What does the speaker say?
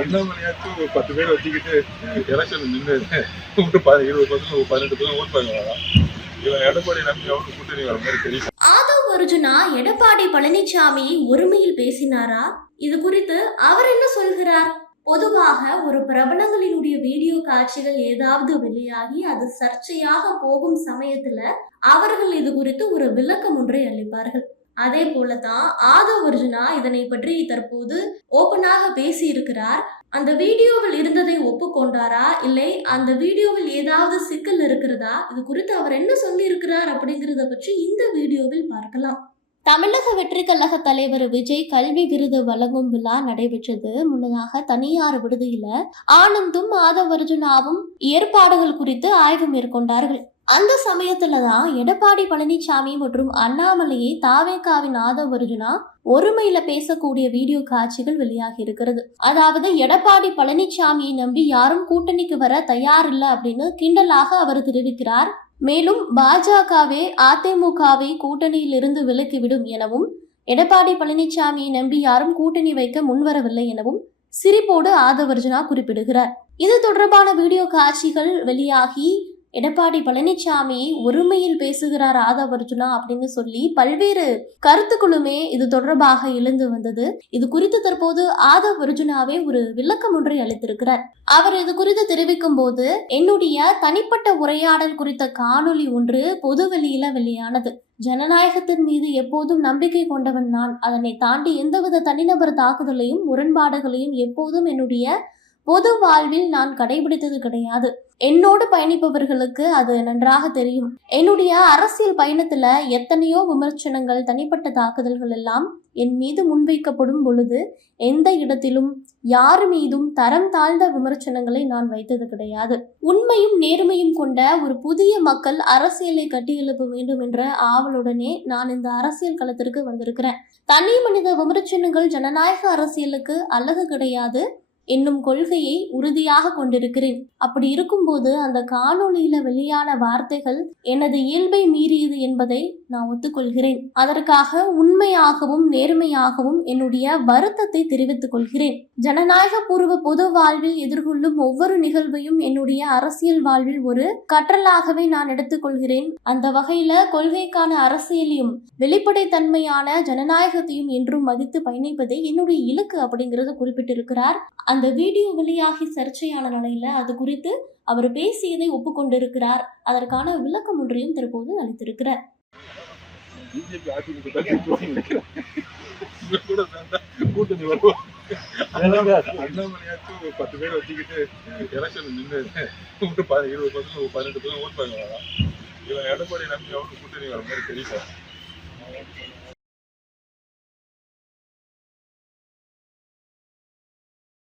அண்ணாமலையாச்சும் ஒரு பத்து பேர் வச்சுக்கிட்டு எலெக்ஷன் நின்று ஒரு இருபது பர்சன்ட் பதினெட்டு பர்சன்ட் ஓட் பண்ணுவாங்க. இவன் எடப்பாடி நம்பி அவனுக்கு கூட்டணி வர மாதிரி ஆதவ் அர்ஜுனா எடப்பாடி பழனிசாமி ஒருமையில் பேசினாரா? இது குறித்து அவர் என்ன சொல்கிறார்? பொதுவாக ஒரு பிரபலங்களினுடைய வீடியோ காட்சிகள் ஏதாவது வெளியாகி அது சர்ச்சையாக போகும் சமயத்துல அவர்கள் இது குறித்து ஒரு விளக்கம் ஒன்றை அளிப்பார்கள். அதே போலதான் ஆதவ் அர்ஜுனா இதனை பற்றி தற்போது ஓபனாக பேசி இருக்கிறார் அந்த வீடியோவில் இருந்ததை ஒப்புக்கொண்டாரா? இல்லை அந்த வீடியோவில் ஏதாவது சிக்கல் இருக்கிறதா? இது குறித்து அவர் என்ன சொல்லி இருக்கிறார் அப்படிங்கறத பற்றி இந்த வீடியோவில் பார்க்கலாம். தமிழக வெற்றி கழக தலைவர் விஜய் கல்வி விருது வழங்கும் விழா நடைபெற்றது. முன்னதாக தனியார் விடுதியில ஆனந்தும் ஆதவர்ஜுனாவும் ஏற்பாடுகள் குறித்து ஆய்வு மேற்கொண்டார்கள். அந்த சமயத்துல தான் எடப்பாடி பழனிசாமி மற்றும் அண்ணாமலையை தாவேகாவின் ஆதவர்ஜுனா ஒருமையில பேசக்கூடிய வீடியோ காட்சிகள் வெளியாகி இருக்கிறது. அதாவது எடப்பாடி பழனிசாமியை நம்பி யாரும் கூட்டணிக்கு வர தயாரில்லை அப்படின்னு கிண்டலாக அவர் தெரிவிக்கிறார். மேலும் பாஜகவே அதிமுகவை கூட்டணியில் இருந்து விலக்கிவிடும் எனவும் எடப்பாடி பழனிசாமியை நம்பி யாரும் கூட்டணி வைக்க முன்வரவில்லை எனவும் சிரிப்போடு ஆதவர்ஜுனா குறிப்பிடுகிறார். இது தொடர்பான வீடியோ காட்சிகள் வெளியாகி எடப்பாடி பழனிசாமி ஒருமையில் பேசுகிறார் ஆதவர்ஜுனா அப்படின்னு சொல்லி பல்வேறு கருத்துக்களுமே இது தொடர்பாக எழுந்து வந்தது. இது குறித்து தற்போது ஆதவ் அர்ஜுனாவே ஒரு விளக்கம் ஒன்றை அளித்திருக்கிறார். அவர் இது குறித்து தெரிவிக்கும் போது என்னுடைய தனிப்பட்ட உரையாடல் குறித்த காணொளி ஒன்று பொது வெளியில வெளியானது. ஜனநாயகத்தின் மீது எப்போதும் நம்பிக்கை கொண்டவன் நான். அதனை தாண்டி எந்தவித தனிநபர் தாக்குதலையும் முரண்பாடுகளையும் எப்போதும் என்னுடைய பொது வாழ்வில் நான் கடைபிடித்தது கிடையாது. என்னோடு பயணிப்பவர்களுக்கு அது நன்றாக தெரியும். என்னுடைய அரசியல் பயணத்துல எத்தனையோ விமர்சனங்கள் தனிப்பட்ட தாக்குதல்கள் எல்லாம் என் மீது முன்வைக்கப்படும் பொழுது எந்த இடத்திலும் யார் மீதும் தரம் தாழ்ந்த விமர்சனங்களை நான் வைத்தது கிடையாது. உண்மையும் நேர்மையும் கொண்ட ஒரு புதிய மக்கள் அரசியலை கட்டியெழுப்ப வேண்டும் என்ற ஆவலுடனே நான் இந்த அரசியல் களத்திற்கு வந்திருக்கிறேன். தனி மனித விமர்சனங்கள் ஜனநாயக அரசியலுக்கு அழகு கிடையாது. என்னும் கொள்கையை உறுதியாக கொண்டிருக்கிறேன். அப்படி இருக்கும்போது அந்த காணொளியில வெளியான வார்த்தைகள் எனது இயல்பை மீறியது என்பதை நான் ஒத்துக்கொள்கிறேன். அதற்காக உண்மையாகவும் நேர்மையாகவும் என்னுடைய வருத்தத்தை தெரிவித்துக் கொள்கிறேன். ஜனநாயக பூர்வ பொது வாழ்வில் எதிர்கொள்ளும் ஒவ்வொரு நிகழ்வையும் என்னுடைய அரசியல் வாழ்வில் ஒரு கற்றலாகவே நான் எடுத்துக்கொள்கிறேன் அந்த வகையில கொள்கைக்கான அரசியலையும் வெளிப்படைத்தன்மையான ஜனநாயகத்தையும் என்றும் மதித்து பயணிப்பதே என்னுடைய இலக்கு அப்படிங்கறத குறிப்பிட்டிருக்கிறார். அந்த வீடியோ வெளியாகி சர்ச்சையான நிலையில அது குறித்து அவர் பேசியதை ஒப்புக்கொண்டிருக்கிறார். அதற்கான விளக்கம் ஒன்றையும் தற்போது அளித்திருக்கிறார். பிஜேபி அதிமுக தான் கூட்டணி வைக்கிறேன். இவன் கூட சேர்ந்தா கூட்டணி வருவான் அண்ணாமலையாச்சும் ஒரு பத்து பேர் வச்சுக்கிட்டு எலெக்ஷன் நின்று ஒரு ப- இருபது பர்சன்ட் பதினெட்டு பர்சன்ட் ஓட் பண்ணுவாங்க இவன் எடப்பாடி நம்பி அவனுக்கு கூட்டணி வர மாதிரி தெரியல.